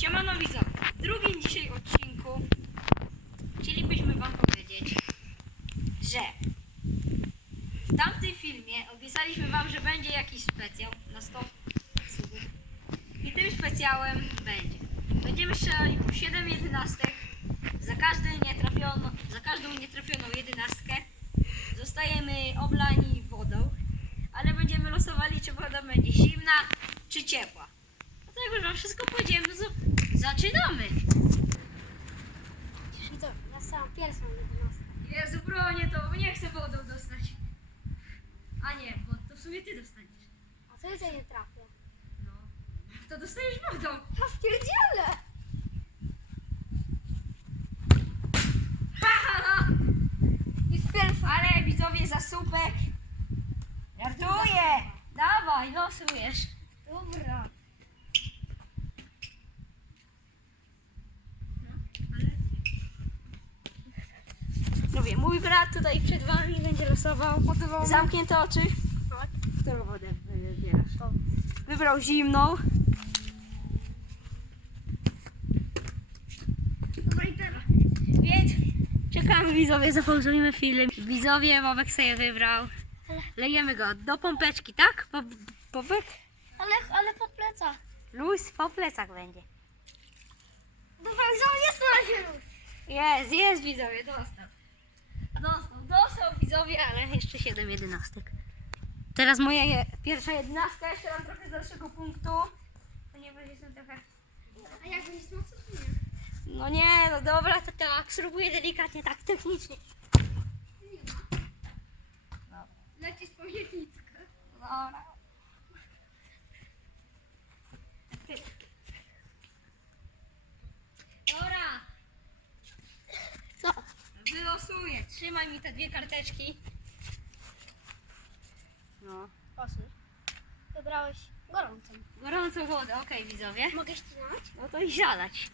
Siemano widzowie, w drugim dzisiaj odcinku chcielibyśmy wam powiedzieć, że w tamtym filmie obiecaliśmy wam, że będzie jakiś specjał na 100 subów. I tym specjałem będzie. Będziemy strzelali po 7 jedenastek. Za, każdy nietrafiono, za każdą nietrafioną jedenastkę zostajemy oblani wodą, ale będziemy losowali, czy woda będzie zimna, czy ciepła. No to jak już wam wszystko powiedziałem, no to zaczynamy! I sam pierwszą jedenastkę. Jezu, bronię to, bo nie chcę wodą dostać. A nie, bo to w sumie ty dostaniesz. A co ja nie trafię? No. To dostajesz wodą. Ja wpierdzielę! Ha, ha, ha. I w pierwszą. Ale widzowie za słupek. Żartuję! Dawaj, losujesz. Dobra. Mój brat tutaj przed wami będzie losował. Zamknięte oczy. Tak. Którą wodę wybierasz? Wybrał zimną. Więc czekamy widzowie, zapauzujmy film. Widzowie, Bobek sobie wybrał. Lejemy go do pompeczki, tak? Bob- Bobek? Ale, ale po plecach. Luz po plecach będzie. Dobra, jest na razie. Jest, jest widzowie, dostał. Dostał, dostał widzowie, ale jeszcze 7 jedenastek. Teraz moja je, pierwsza jedenastka, jeszcze mam trochę z dalszego punktu. Ponieważ jestem trochę... A jak będziesz mocno, to nie. No nie, no dobra, to tak, spróbuję delikatnie, tak technicznie. Nie ma. Lecisz po jednickę. Dobra. Ty. Dobra, Co? Wylosuję. Trzymaj mi te dwie karteczki. No. Osy. Wybrałeś gorącą. Gorącą wodę, okej widzowie. Mogę ścinać? No to i siadać.